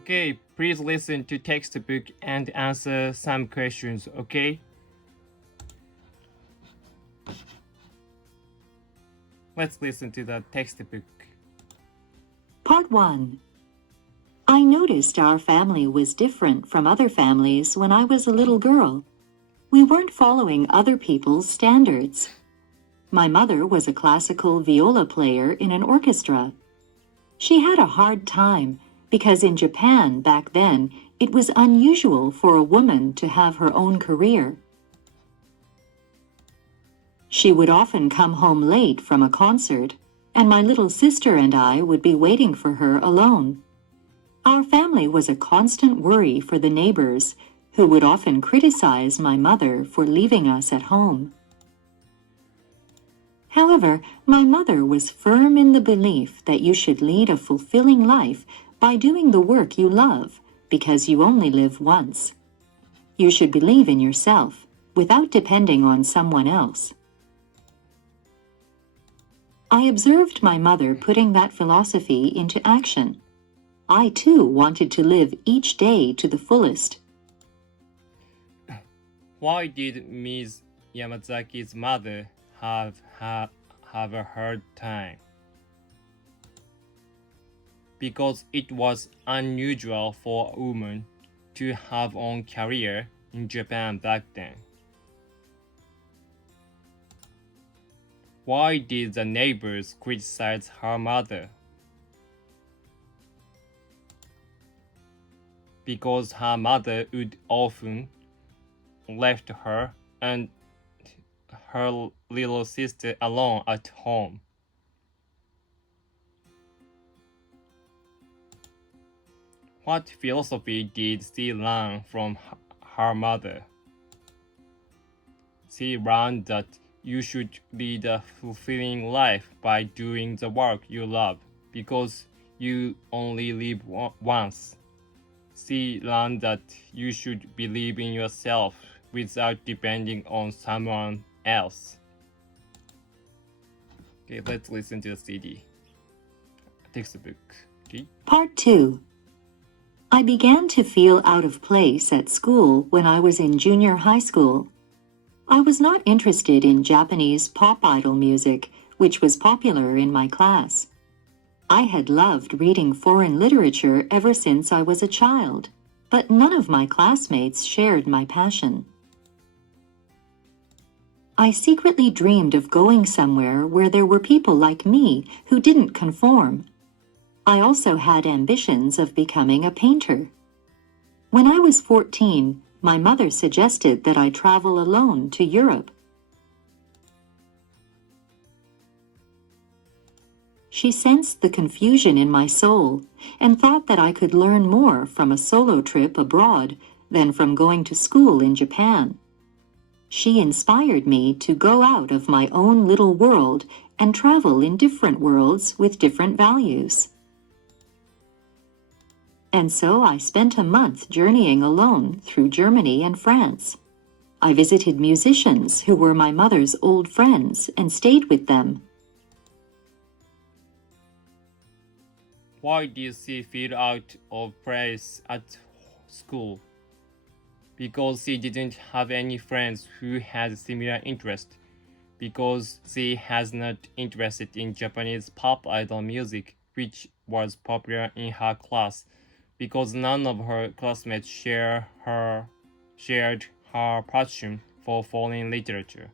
Okay, please listen to textbook and answer some questions, okay? Let's listen to the textbook. Part 1. I noticed our family was different from other families when I was a little girl. We weren't following other people's standards. My mother was a classical viola player in an orchestra. She had a hard time because in Japan back then, it was unusual for a woman to have her own career. She would often come home late from a concert, and my little sister and I would be waiting for her alone. Our family was a constant worry for the neighbors, who would often criticize my mother for leaving us at home. However, my mother was firm in the belief that you should lead a fulfilling life by doing the work you love, because you only live once. You should believe in yourself, without depending on someone else. I observed my mother putting that philosophy into action. I too wanted to live each day to the fullest. Why did Ms. Yamazaki's mother have a hard time? Because it was unusual for a woman to have own career in Japan back then. Why did the neighbors criticize her mother? Because her mother would often left her and her little sister alone at home. What philosophy did she learn from her mother? She learned that you should lead a fulfilling life by doing the work you love, because you only live once. She learned that you should believe in yourself without depending on someone else. Okay, let's listen to the CD. Textbook. Okay. Part 2. I began to feel out of place at school when I was in junior high school. I was not interested in Japanese pop idol music, which was popular in my class. I had loved reading foreign literature ever since I was a child, but none of my classmates shared my passion. I secretly dreamed of going somewhere where there were people like me who didn't conform. I also had ambitions of becoming a painter. When I was 14, my mother suggested that I travel alone to Europe. She sensed the confusion in my soul and thought that I could learn more from a solo trip abroad than from going to school in Japan. She inspired me to go out of my own little world and travel in different worlds with different values. And so I spent a month journeying alone through Germany and France. I visited musicians who were my mother's old friends and stayed with them. Why did she feel out of place at school? Because she didn't have any friends who had similar interests. Because she has not interested in Japanese pop idol music, which was popular in her class. Because none of her classmates shared her passion for foreign literature.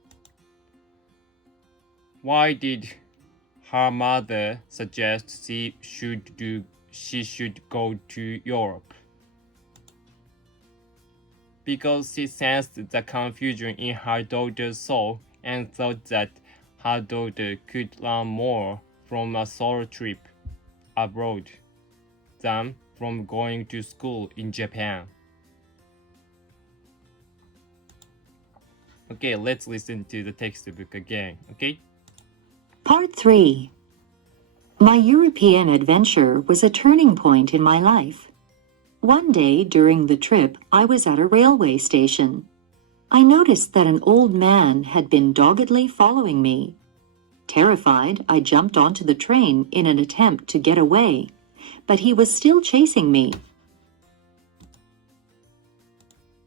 Why did her mother suggest she should go to Europe? Because she sensed the confusion in her daughter's soul and thought that her daughter could learn more from a solo trip abroad than from going to school in Japan. Okay, let's listen to the textbook again, okay? Part 3. My European adventure was a turning point in my life. One day during the trip, I was at a railway station. I noticed that an old man had been doggedly following me. Terrified, I jumped onto the train in an attempt to get away, but he was still chasing me.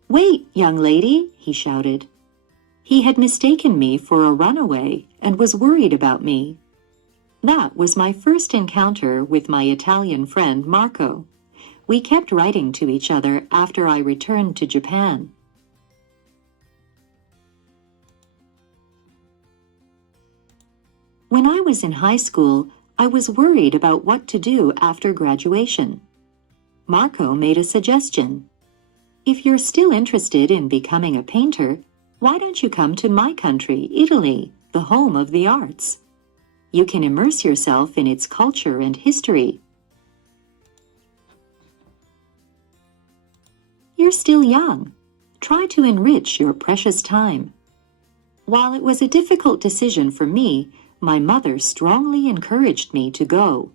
Wait, young lady, he shouted. He had mistaken me for a runaway and was worried about me. That was my first encounter with my Italian friend Marco. We kept writing to each other after I returned to Japan. When I was in high school, I was worried about what to do after graduation. Marco made a suggestion. If you're still interested in becoming a painter, why don't you come to my country, Italy, the home of the arts? You can immerse yourself in its culture and history. You're still young. Try to enrich your precious time. While it was a difficult decision for me, my mother strongly encouraged me to go.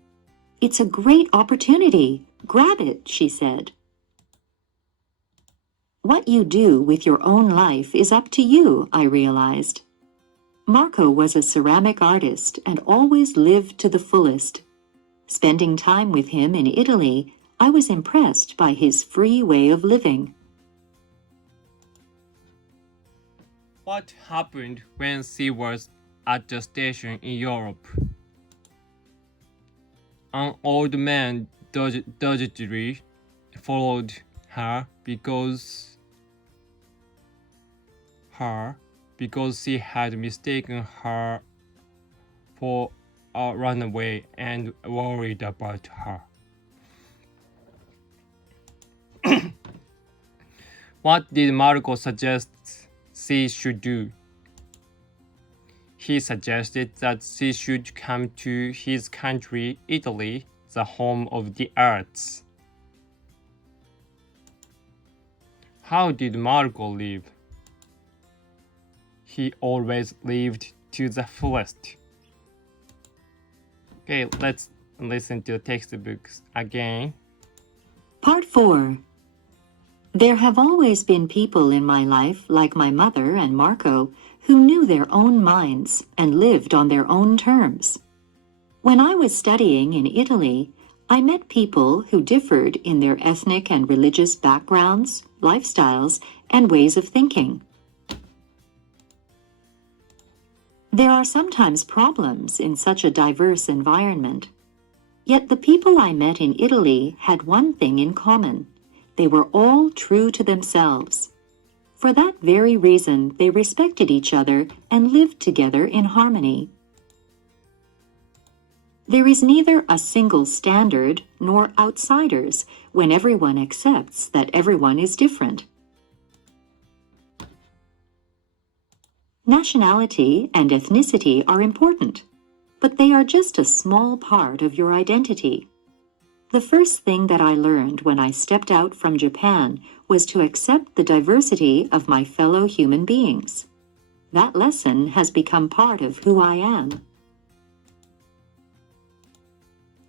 It's a great opportunity. Grab it, she said. What you do with your own life is up to you, I realized. Marco was a ceramic artist and always lived to the fullest. Spending time with him in Italy, I was impressed by his free way of living. What happened when she was at the station in Europe? An old man doggedly followed her because she had mistaken her for a runaway and worried about her. What did Marco suggest she should do? He suggested that she should come to his country, Italy, the home of the arts. How did Marco live? He always lived to the fullest. Okay, let's listen to the textbooks again. Part 4. There have always been people in my life, like my mother and Marco, who knew their own minds and lived on their own terms. When I was studying in Italy, I met people who differed in their ethnic and religious backgrounds, lifestyles, and ways of thinking. There are sometimes problems in such a diverse environment. Yet the people I met in Italy had one thing in common. They were all true to themselves. For that very reason, they respected each other and lived together in harmony. There is neither a single standard nor outsiders when everyone accepts that everyone is different. Nationality and ethnicity are important, but they are just a small part of your identity. The first thing that I learned when I stepped out from Japan was to accept the diversity of my fellow human beings. That lesson has become part of who I am.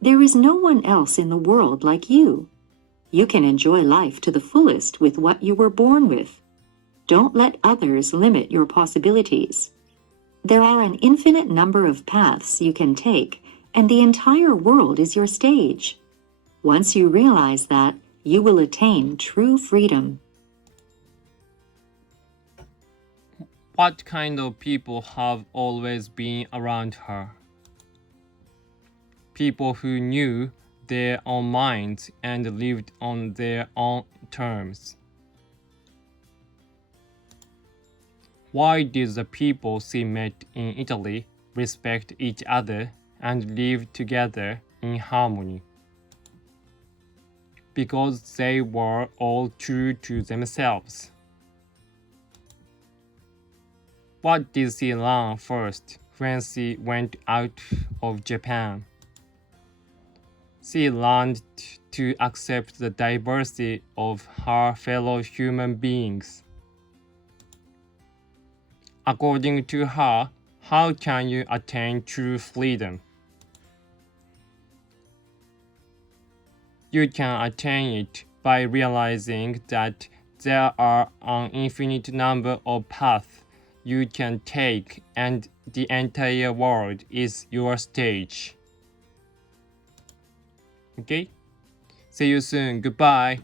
There is no one else in the world like you. You can enjoy life to the fullest with what you were born with. Don't let others limit your possibilities. There are an infinite number of paths you can take, and the entire world is your stage. Once you realize that, you will attain true freedom. What kind of people have always been around her? People who knew their own minds and lived on their own terms. Why did the people she met in Italy respect each other and live together in harmony? Because they were all true to themselves. What did she learn first when she went out of Japan? She learned to accept the diversity of her fellow human beings. According to her, how can you attain true freedom? You can attain it by realizing that there are an infinite number of paths you can take and the entire world is your stage. Okay? See you soon. Goodbye.